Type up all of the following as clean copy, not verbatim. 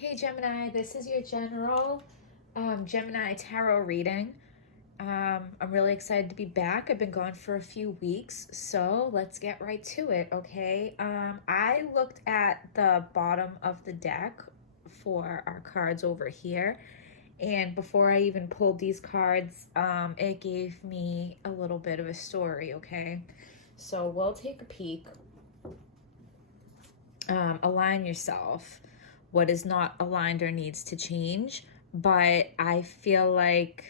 Hey Gemini, this is your general Gemini tarot reading. I'm really excited to be back. I've been gone for a few weeks, so let's get right to it, okay? I looked at the bottom of the deck for our cards over here, and before I even pulled these cards, it gave me a little bit of a story, okay? So we'll take a peek. Align yourself. What is not aligned or needs to change, but I feel like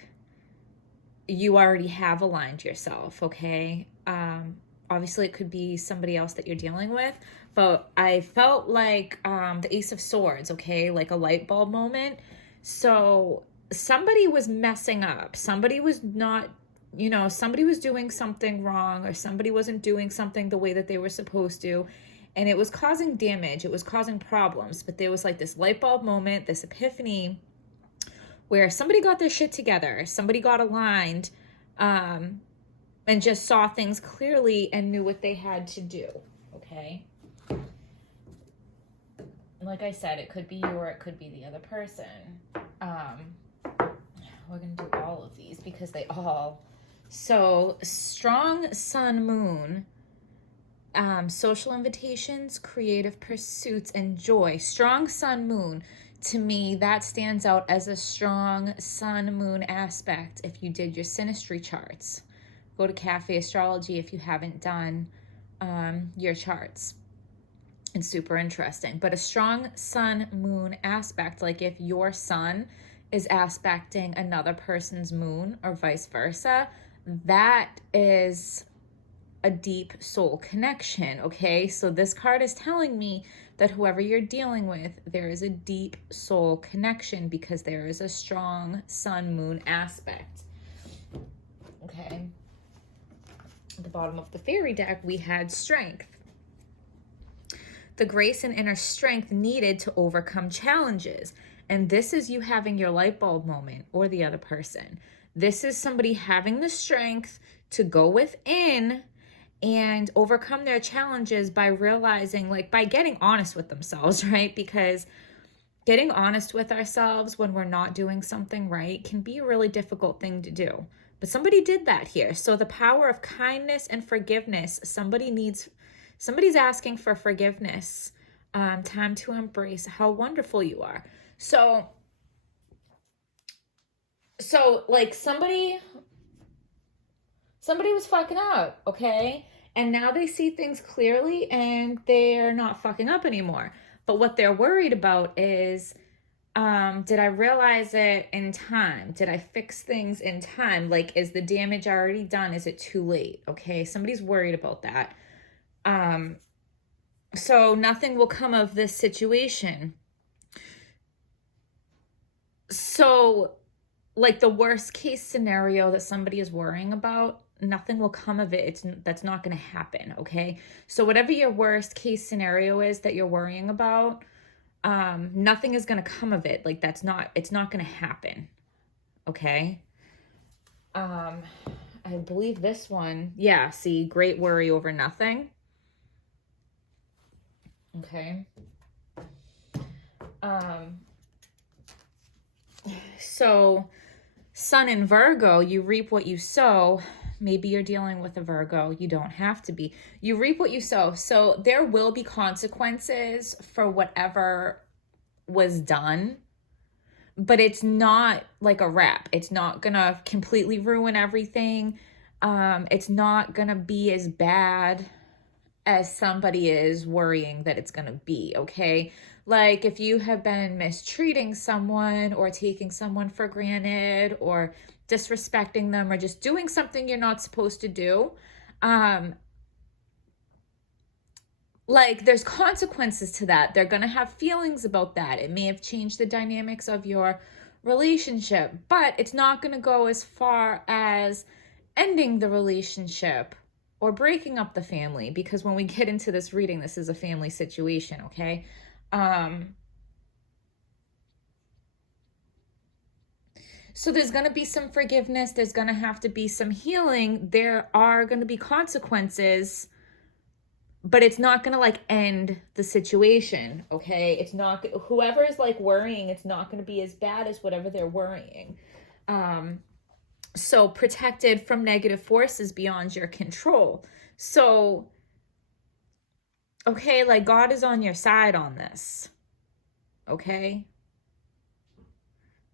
you already have aligned yourself, okay? Obviously it could be somebody else that you're dealing with, but I felt like the Ace of Swords, okay? Like a light bulb moment. So somebody was messing up. Somebody was not, somebody was doing something wrong, or somebody wasn't doing something the way that they were supposed to. And it was causing damage. It was causing problems. But there was like this light bulb moment, this epiphany where somebody got their shit together. Somebody got aligned and just saw things clearly and knew what they had to do. Okay? Like I said, it could be you or it could be the other person. We're going to do all of these because they all... So, strong sun, moon... social invitations, creative pursuits, and joy. Strong sun, moon. To me, that stands out as a strong sun, moon aspect. If you did your synastry charts, go to Cafe Astrology if you haven't done your charts. It's super interesting. But a strong sun, moon aspect, like if your sun is aspecting another person's moon or vice versa, that is a deep soul connection, okay? So this card is telling me that whoever you're dealing with, there is a deep soul connection because there is a strong sun moon aspect, okay? At the bottom of the fairy deck, we had strength. The grace and inner strength needed to overcome challenges. And this is you having your light bulb moment, or the other person. This is somebody having the strength to go within and overcome their challenges by realizing, like, by getting honest with themselves, right? Because getting honest with ourselves when we're not doing something right can be a really difficult thing to do. But somebody did that here. So the power of kindness and forgiveness, somebody's asking for forgiveness. Time to embrace how wonderful you are. So like somebody was fucking up, okay? And now they see things clearly and they're not fucking up anymore. But what they're worried about is, did I realize it in time? Did I fix things in time? Like, is the damage already done? Is it too late? Okay, somebody's worried about that. So nothing will come of this situation. So, like, the worst case scenario that somebody is worrying about, nothing will come of it. That's not going to happen, okay? So whatever your worst case scenario is that you're worrying about, nothing is going to come of it. Like, it's not going to happen, okay? I believe this one, yeah, see, great worry over nothing. Okay. So Sun in Virgo, you reap what you sow. Maybe you're dealing with a Virgo. You don't have to be. You reap what you sow. So there will be consequences for whatever was done, but it's not like a wrap. It's not gonna completely ruin everything. It's not gonna be as bad as somebody is worrying that it's gonna be, okay? Like if you have been mistreating someone or taking someone for granted or disrespecting them or just doing something you're not supposed to do, like there's consequences to that. They're gonna have feelings about that. It may have changed the dynamics of your relationship, but it's not gonna go as far as ending the relationship or breaking up the family, because when we get into this reading, this is a family situation, okay? So there's going to be some forgiveness. There's going to have to be some healing. There are going to be consequences but it's not going to like end the situation. Okay. It's not, whoever is like worrying, it's not going to be as bad as whatever they're worrying. So protected from negative forces beyond your control. So, okay, like God is on your side on this. Okay.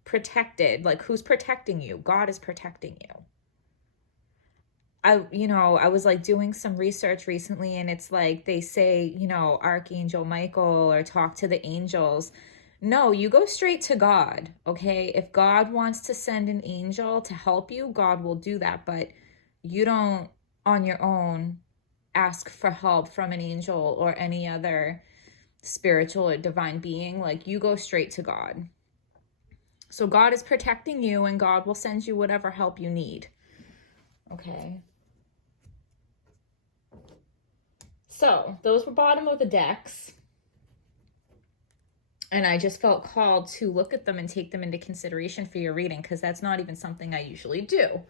Protected. Like, who's protecting you? God is protecting you. I was like doing some research recently, and it's like they say, Archangel Michael, or talk to the angels. No, you go straight to God, okay? If God wants to send an angel to help you, God will do that, but you don't on your own ask for help from an angel or any other spiritual or divine being. Like, you go straight to God. So God is protecting you, and God will send you whatever help you need. Okay. So those were bottom of the decks. And I just felt called to look at them and take them into consideration for your reading, because that's not even something I usually do.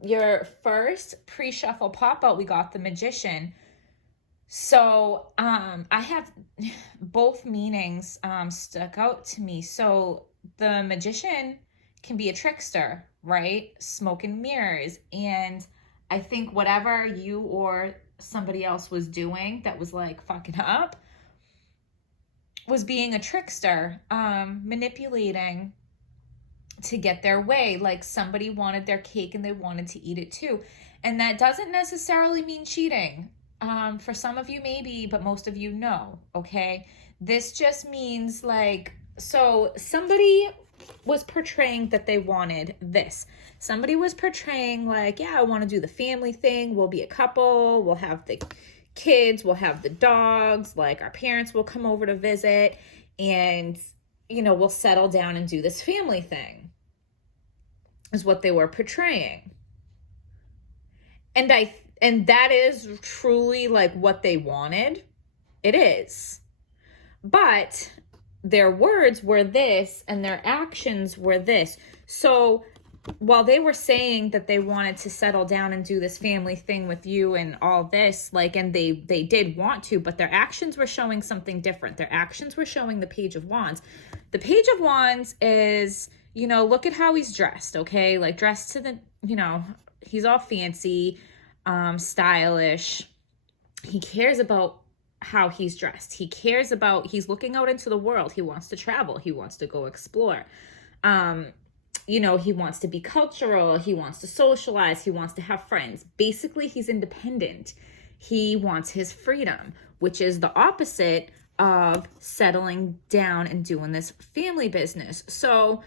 Your first pre-shuffle pop-out, we got the Magician. So I have both meanings stuck out to me. So the Magician can be a trickster, right? Smoke and mirrors. And I think whatever you or somebody else was doing that was like fucking up was being a trickster, manipulating to get their way. Like, somebody wanted their cake and they wanted to eat it too. And that doesn't necessarily mean cheating. For some of you maybe, but most of you no, okay? This just means like, so somebody was portraying that they wanted this. Somebody was portraying like, yeah, I want to do the family thing. We'll be a couple. We'll have the kids. We'll have the dogs. Like, our parents will come over to visit, and, we'll settle down and do this family thing, is what they were portraying. And that is truly like what they wanted. It is. But their words were this and their actions were this. So while they were saying that they wanted to settle down and do this family thing with you and all this, like, and they did want to, but their actions were showing something different. Their actions were showing the Page of Wands. The Page of Wands is, look at how he's dressed, okay? Like, dressed to the, he's all fancy, stylish. He cares about how he's dressed. He's looking out into the world. He wants to travel. He wants to go explore. He wants to be cultural. He wants to socialize. He wants to have friends. Basically, he's independent. He wants his freedom, which is the opposite of settling down and doing this family business. So,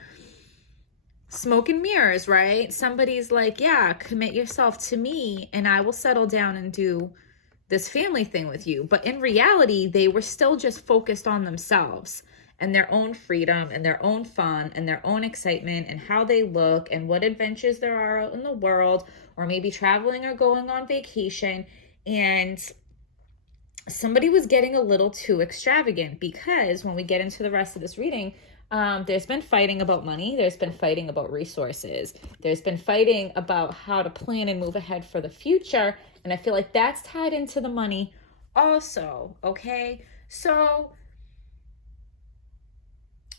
smoke and mirrors, right? Somebody's like, yeah, commit yourself to me and I will settle down and do this family thing with you. But in reality, they were still just focused on themselves and their own freedom and their own fun and their own excitement and how they look and what adventures there are out in the world, or maybe traveling or going on vacation. And somebody was getting a little too extravagant, because when we get into the rest of this reading, there's been fighting about money. There's been fighting about resources. There's been fighting about how to plan and move ahead for the future. And I feel like that's tied into the money also, okay? So,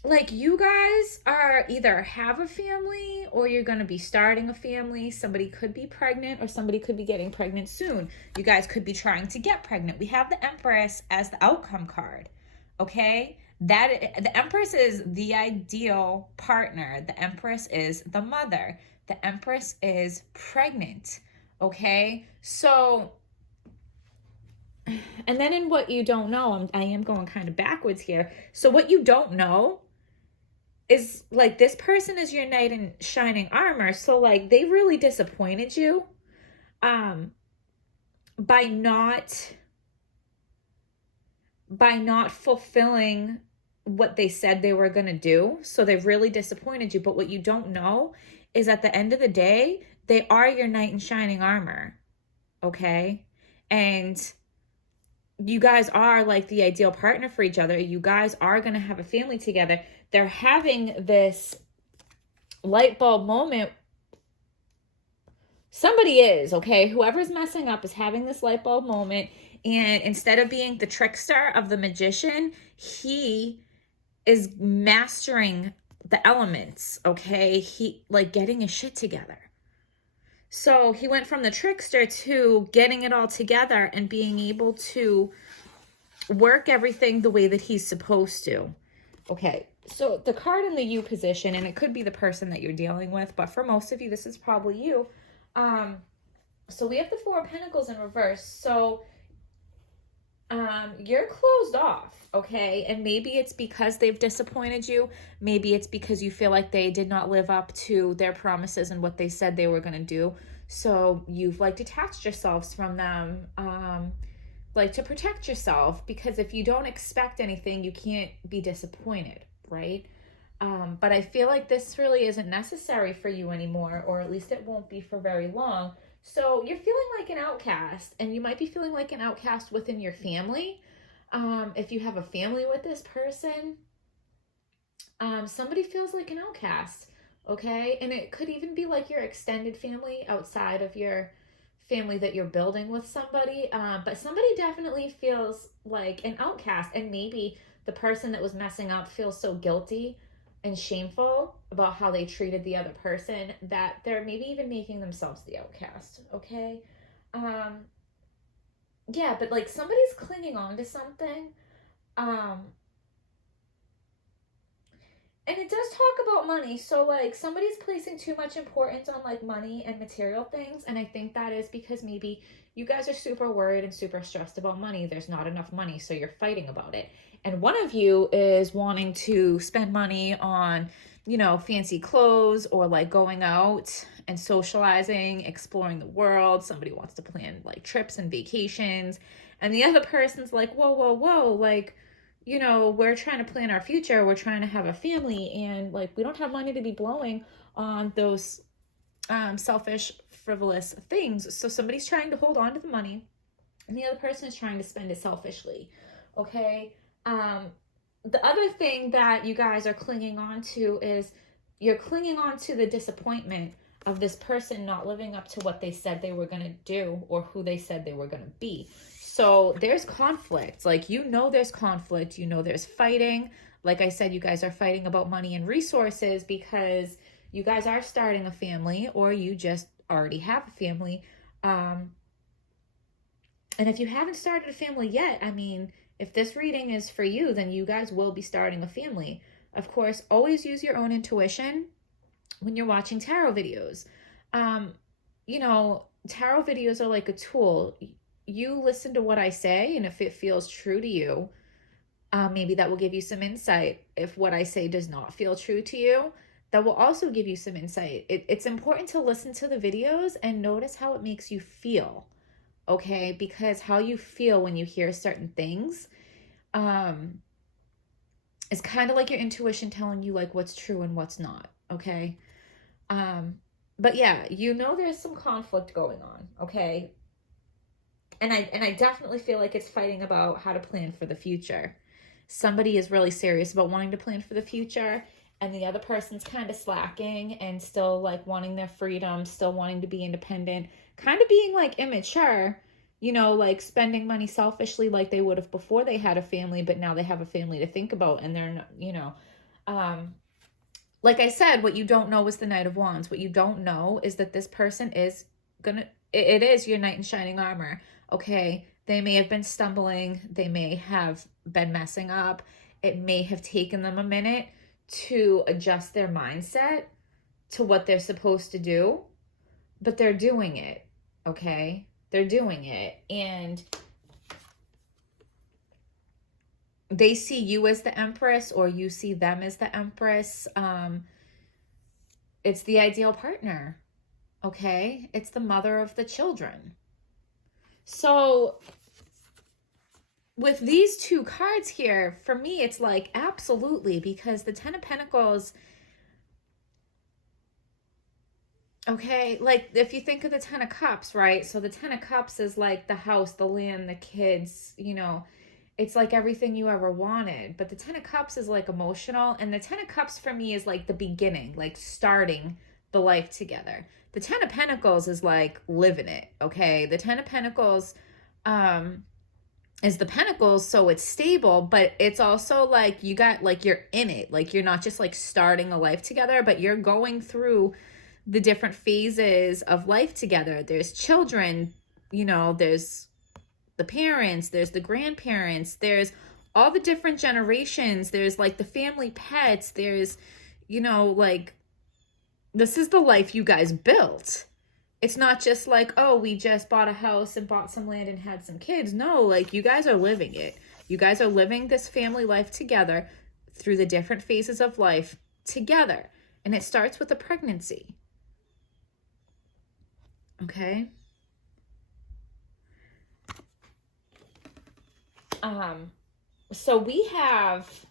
like, you guys are either have a family or you're going to be starting a family. Somebody could be pregnant or somebody could be getting pregnant soon. You guys could be trying to get pregnant. We have the Empress as the outcome card, okay? The Empress is the ideal partner. The Empress is the mother. The Empress is pregnant, okay? So, and then in what you don't know, I am going kind of backwards here. So what you don't know is, like, this person is your knight in shining armor. So, like, they really disappointed you by not fulfilling what they said they were going to do. So they really disappointed you. But what you don't know is, at the end of the day, they are your knight in shining armor, okay? And you guys are like the ideal partner for each other. You guys are going to have a family together. They're having this light bulb moment. Somebody is, okay? Whoever's messing up is having this light bulb moment, And instead of being the trickster of the magician, he is mastering the elements, okay? He like getting his shit together. So he went from the trickster to getting it all together and being able to work everything the way that he's supposed to. Okay, so the card in the you position, and it could be the person that you're dealing with, but for most of you, this is probably you. So we have the Four of Pentacles in reverse. So you're closed off, okay? And maybe it's because they've disappointed you. Maybe it's because you feel like they did not live up to their promises and what they said they were going to do. So you've like detached yourselves from them, like to protect yourself, because if you don't expect anything, you can't be disappointed, right? But I feel like this really isn't necessary for you anymore, or at least it won't be for very long. So you're feeling like an outcast, and you might be feeling like an outcast within your family. If you have a family with this person, somebody feels like an outcast, okay? And it could even be like your extended family outside of your family that you're building with somebody. But somebody definitely feels like an outcast, and maybe the person that was messing up feels so guilty and shameful about how they treated the other person that they're maybe even making themselves the outcast, okay? Yeah, but like somebody's clinging on to something. And it does talk about money. So like somebody's placing too much importance on like money and material things. And I think that is because maybe you guys are super worried and super stressed about money. There's not enough money, so you're fighting about it. And one of you is wanting to spend money on, you know, fancy clothes or like going out and socializing, exploring the world. Somebody wants to plan like trips and vacations. And the other person's like, whoa, whoa, whoa, like, you know, we're trying to plan our future. We're trying to have a family, and like, we don't have money to be blowing on those selfish, frivolous things. So somebody's trying to hold on to the money, and the other person is trying to spend it selfishly. Okay. The other thing that you guys are clinging on to is you're clinging on to the disappointment of this person not living up to what they said they were going to do or who they said they were going to be. So there's conflict. Like, you know, there's conflict. You know, there's fighting. Like I said, you guys are fighting about money and resources because you guys are starting a family, or you just already have a family. And if you haven't started a family yet, I mean, if this reading is for you, then you guys will be starting a family. Of course, always use your own intuition when you're watching tarot videos. You know, tarot videos are like a tool. You listen to what I say, and if it feels true to you, maybe that will give you some insight. If what I say does not feel true to you, that will also give you some insight. It's important to listen to the videos and notice how it makes you feel, okay? Because how you feel when you hear certain things is kind of like your intuition telling you like what's true and what's not, okay? But yeah, you know, there's some conflict going on, okay? And I definitely feel like it's fighting about how to plan for the future. Somebody is really serious about wanting to plan for the future, and the other person's kind of slacking and still like wanting their freedom, still wanting to be independent, kind of being like immature, you know, like spending money selfishly like they would have before they had a family, but now they have a family to think about, and they're not, you know, like I said, what you don't know is the Knight of Wands. What you don't know is that this person is gonna, it is your knight in shining armor, okay? They may have been stumbling. They may have been messing up. It may have taken them a minute to adjust their mindset to what they're supposed to do, but they're doing it, okay? They're doing it, and they see you as the Empress, or you see them as the Empress. It's the ideal partner, okay? It's the mother of the children. So with these two cards here, for me, it's like absolutely, because the Ten of Pentacles, okay, like if you think of the Ten of Cups, right? So the Ten of Cups is like the house, the land, the kids, you know, it's like everything you ever wanted. But the Ten of Cups is like emotional, and the Ten of Cups for me is like the beginning, like starting the life together. The Ten of Pentacles is like living it, okay? The Ten of Pentacles, is the Pentacles, so it's stable, but it's also like you got, like, you're in it. Like, you're not just like starting a life together, but you're going through the different phases of life together. There's children, you know, there's the parents, there's the grandparents, there's all the different generations, there's like the family pets, there's, you know, like, this is the life you guys built. It's not just like, oh, we just bought a house and bought some land and had some kids. No, like, you guys are living it. You guys are living this family life together through the different phases of life together. And it starts with a pregnancy. Okay? So we have,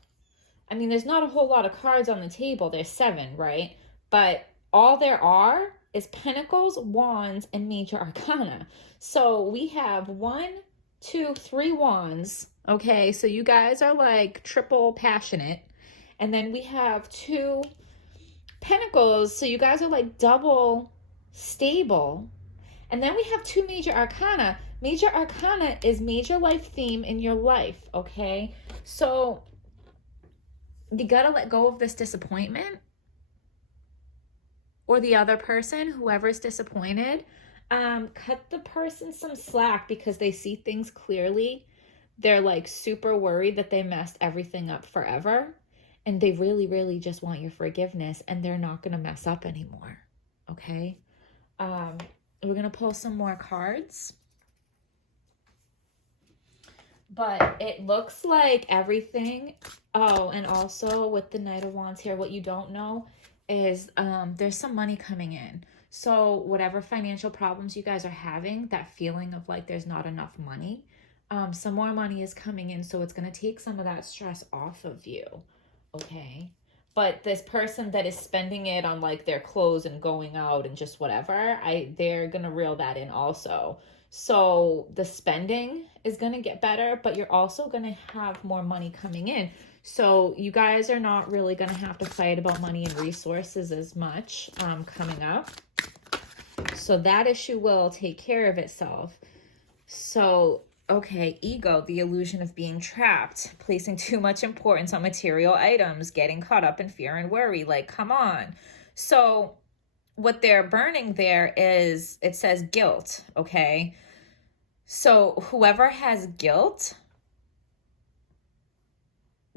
I mean, there's not a whole lot of cards on the table. There's 7, right? But all there are is Pentacles, Wands, and Major Arcana. So we have 1, 2, 3 Wands. Okay, so you guys are like triple passionate. And then we have 2 Pentacles, so you guys are like double stable. And then we have 2 Major Arcana. Major Arcana is major life theme in your life, okay? So you gotta let go of this disappointment, or the other person, whoever's disappointed. Cut the person some slack because they see things clearly. They're like super worried that they messed everything up forever. And they really, really just want your forgiveness, and they're not going to mess up anymore. Okay? We're going to pull some more cards. But it looks like everything. Oh, and also with the Knight of Wands here, what you don't know is there's some money coming in. So whatever financial problems you guys are having, that feeling of like there's not enough money, some more money is coming in. So it's going to take some of that stress off of you. Okay? But this person that is spending it on like their clothes and going out and just whatever, they're going to reel that in also. So the spending is going to get better, but you're also going to have more money coming in. So you guys are not really going to have to fight about money and resources as much coming up. So that issue will take care of itself. So, okay, ego, the illusion of being trapped, placing too much importance on material items, getting caught up in fear and worry. Like, come on. So what they're burning there is, it says guilt, okay? So whoever has guilt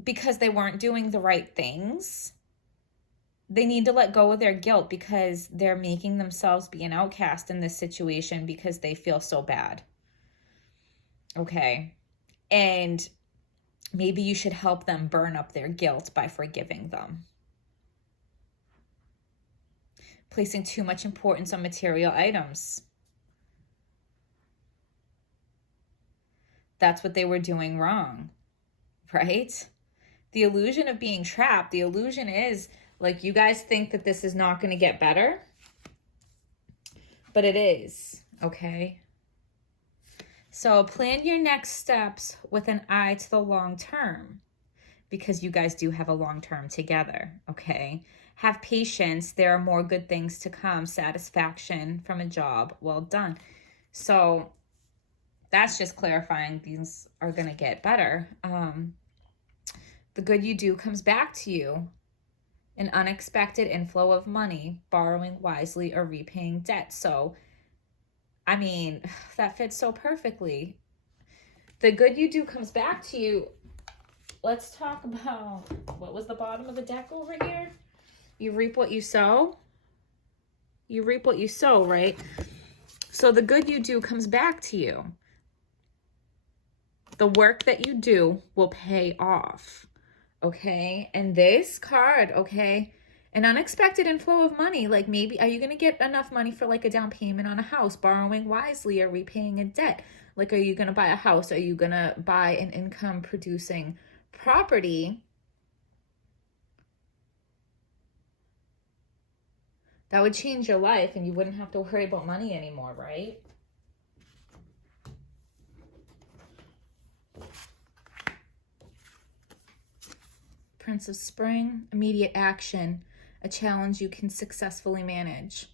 because they weren't doing the right things, they need to let go of their guilt because they're making themselves be an outcast in this situation because they feel so bad. Okay? And maybe you should help them burn up their guilt by forgiving them. Placing too much importance on material items. That's what they were doing wrong, right? The illusion of being trapped, the illusion is like you guys think that this is not going to get better, but it is, okay? So plan your next steps with an eye to the long term because you guys do have a long term together, okay? Have patience. There are more good things to come. Satisfaction from a job well done. So that's just clarifying things are going to get better. The good you do comes back to you. An unexpected inflow of money, borrowing wisely or repaying debt. So, I mean, that fits so perfectly. The good you do comes back to you. Let's talk about, what was the bottom of the deck over here? You reap what you sow. You reap what you sow, right? So the good you do comes back to you. The work that you do will pay off. Okay, and this card, okay, an unexpected inflow of money, like maybe, are you going to get enough money for like a down payment on a house, borrowing wisely or repaying a debt? Like, are you going to buy a house? Are you going to buy an income producing property? That would change your life and you wouldn't have to worry about money anymore, right? Prince of Spring, immediate action, a challenge you can successfully manage,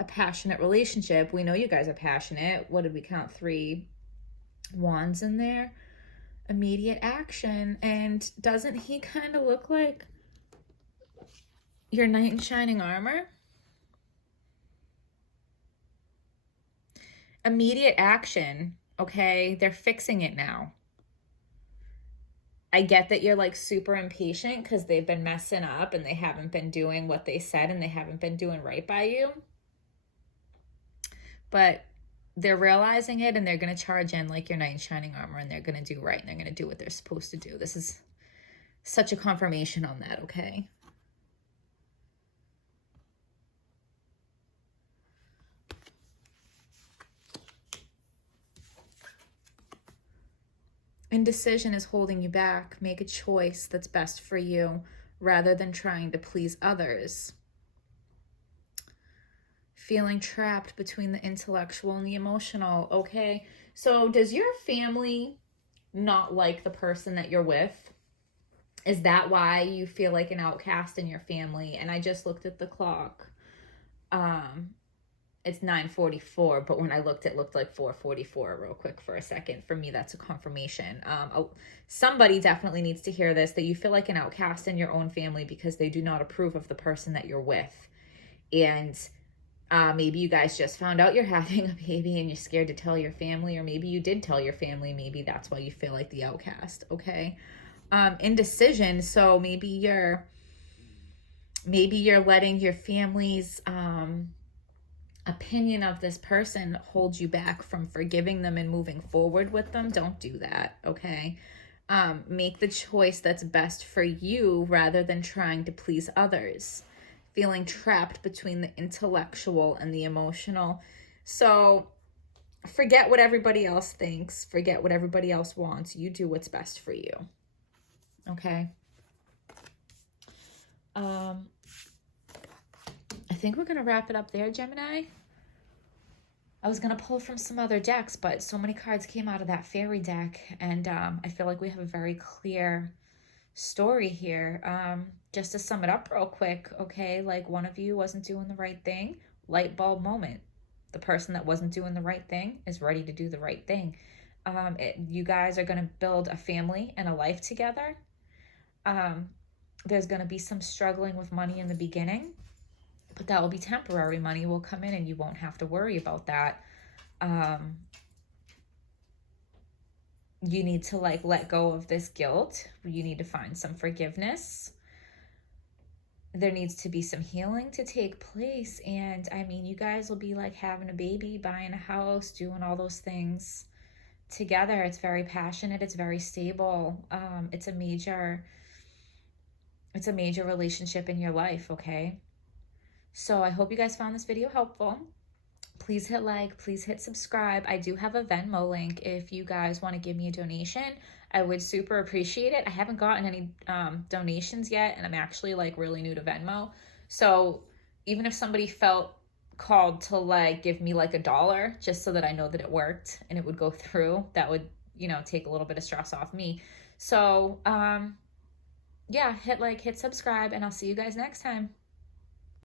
a passionate relationship. We know you guys are passionate. What did we count? 3 wands in there. Immediate action. And doesn't he kind of look like your knight in shining armor? Immediate action. Okay, they're fixing it now. I get that you're like super impatient because they've been messing up and they haven't been doing what they said and they haven't been doing right by you. But they're realizing it and they're going to charge in like your knight in shining armor, and they're going to do right and they're going to do what they're supposed to do. This is such a confirmation on that, okay? Indecision is holding you back. Make a choice that's best for you rather than trying to please others. Feeling trapped between the intellectual and the emotional. Okay, so does your family not like the person that you're with? Is that why you feel like an outcast in your family? And I just looked at the clock. It's 9:44, but when I looked, it looked like 4:44 real quick for a second. For me, that's a confirmation. Somebody definitely needs to hear this, that you feel like an outcast in your own family because they do not approve of the person that you're with. And maybe you guys just found out you're having a baby and you're scared to tell your family, or maybe you did tell your family. Maybe that's why you feel like the outcast, okay? Indecision, so maybe you're letting your family's opinion of this person hold you back from forgiving them and moving forward with them. Don't do that, okay? Make the choice that's best for you rather than trying to please others. Feeling trapped between the intellectual and the emotional. So forget what everybody else thinks. Forget what everybody else wants. You do what's best for you. Okay? I think we're going to wrap it up there, Gemini. I was going to pull from some other decks, but so many cards came out of that fairy deck, and I feel like we have a very clear story here. Just to sum it up real quick, okay, like one of you wasn't doing the right thing, light bulb moment. The person that wasn't doing the right thing is ready to do the right thing. You guys are going to build a family and a life together. There's going to be some struggling with money in the beginning, but that will be temporary. Money will come in and you won't have to worry about that. You need to like let go of this guilt. You need to find some forgiveness. There needs to be some healing to take place. And I mean, you guys will be like having a baby, buying a house, doing all those things together. It's very passionate. It's very stable. It's a major relationship in your life, okay? So I hope you guys found this video helpful. Please hit like, please hit subscribe. I do have a Venmo link if you guys want to give me a donation. I would super appreciate it. I haven't gotten any donations yet, and I'm actually like really new to Venmo. So even if somebody felt called to like give me like $1 just so that I know that it worked and it would go through, that would, take a little bit of stress off me. So yeah, hit like, hit subscribe, and I'll see you guys next time.